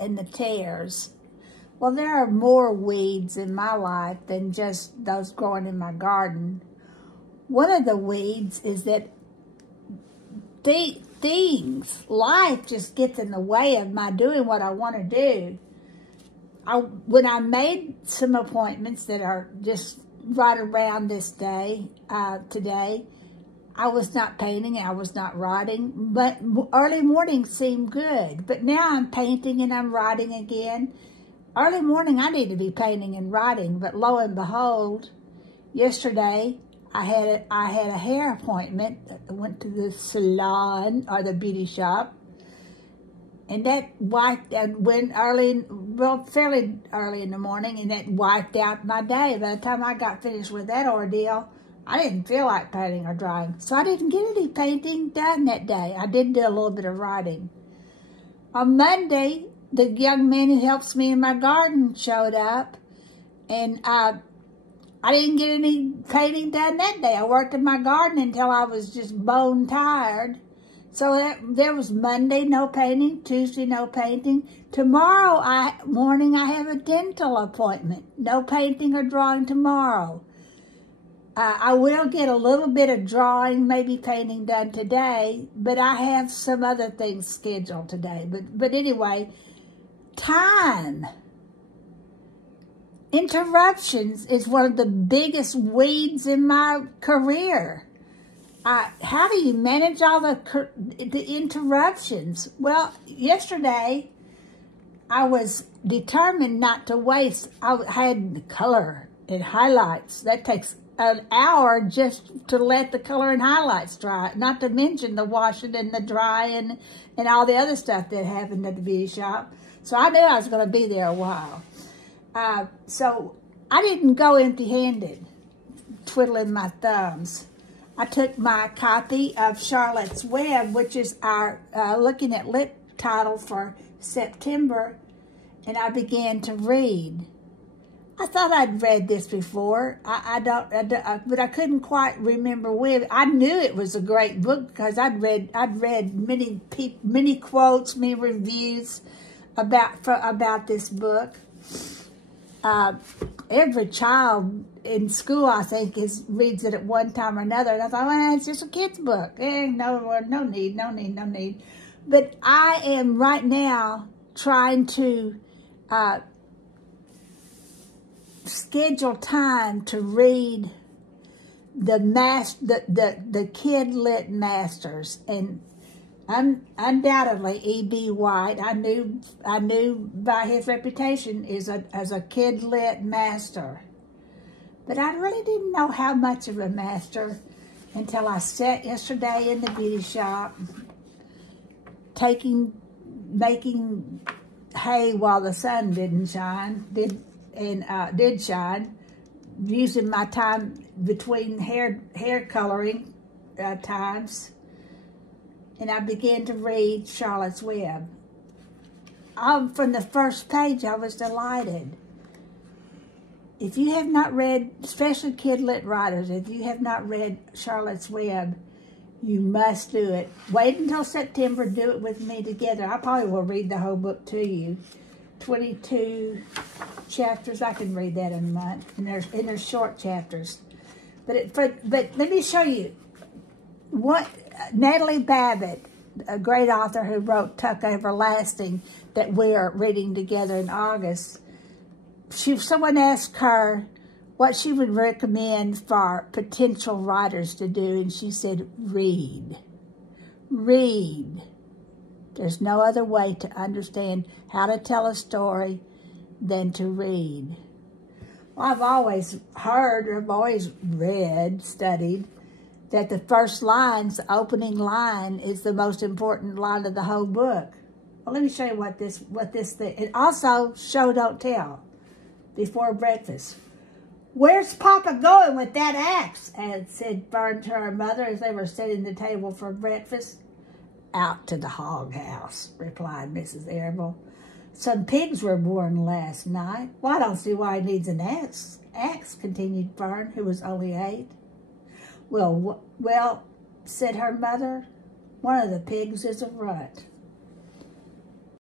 and the tares. Well, there are more weeds in my life than just those growing in my garden. One of the weeds is that life just gets in the way of my doing what I want to do. When I made some appointments that are just right around this day, today, I was not painting, I was not writing, but early morning seemed good. But now I'm painting and I'm writing again. Early morning, I need to be painting and writing, but lo and behold, yesterday I had a hair appointment. I went to the salon or the beauty shop, and that wiped. I went fairly early in the morning, and that wiped out my day. By the time I got finished with that ordeal, I didn't feel like painting or drawing, so I didn't get any painting done that day. I did do a little bit of writing. On Monday, the young man who helps me in my garden showed up, and I didn't get any painting done that day. I worked in my garden until I was just bone tired. So there was Monday, no painting. Tuesday, no painting. Tomorrow morning, I have a dental appointment. No painting or drawing tomorrow. I will get a little bit of drawing, maybe painting done today, but I have some other things scheduled today. But anyway, time. Interruptions is one of the biggest weeds in my career. How do you manage all the interruptions? Well, yesterday I was determined not to waste. I had color and highlights. That takes an hour just to let the color and highlights dry, not to mention the washing and the drying and all the other stuff that happened at the beauty shop. So I knew I was going to be there a while. So I didn't go empty-handed, twiddling my thumbs. I took my copy of Charlotte's Web, which is our looking at lit title for September, and I began to read. I thought I'd read this before. But I couldn't quite remember when. I knew it was a great book because I'd read many quotes, many reviews about this book. Every child in school, I think, reads it at one time or another. And I thought, well, it's just a kid's book. No need. But I am right now trying to schedule time to read the Kid Lit Masters, and undoubtedly E.B. White. I knew by his reputation as a Kid Lit master, but I really didn't know how much of a master until I sat yesterday in the beauty shop, making hay while the sun did shine, using my time between hair coloring times, and I began to read Charlotte's Web. From the first page, I was delighted. If you have not read, especially Kid Lit writers, if you have not read Charlotte's Web, you must do it. Wait until September, do it with me together. I probably will read the whole book to you. 22 chapters. I can read that in a month, and there's short chapters. But let me show you what Natalie Babbitt, a great author who wrote Tuck Everlasting, that we are reading together in August. Someone asked her what she would recommend for potential writers to do, and she said, read. Read. There's no other way to understand how to tell a story than to read. Well, I've always heard, or I've always read, studied, that the first lines, the opening line, is the most important line of the whole book. Well, let me show you what this thing, and also show, don't tell, before breakfast. Where's Papa going with that axe? Said Fern to her mother as they were setting the table for breakfast. Out to the hog house, replied Mrs. Arable. Some pigs were born last night. Well, I don't see why he needs an axe, continued Fern, who was only 8. Well, said her mother, one of the pigs is a runt.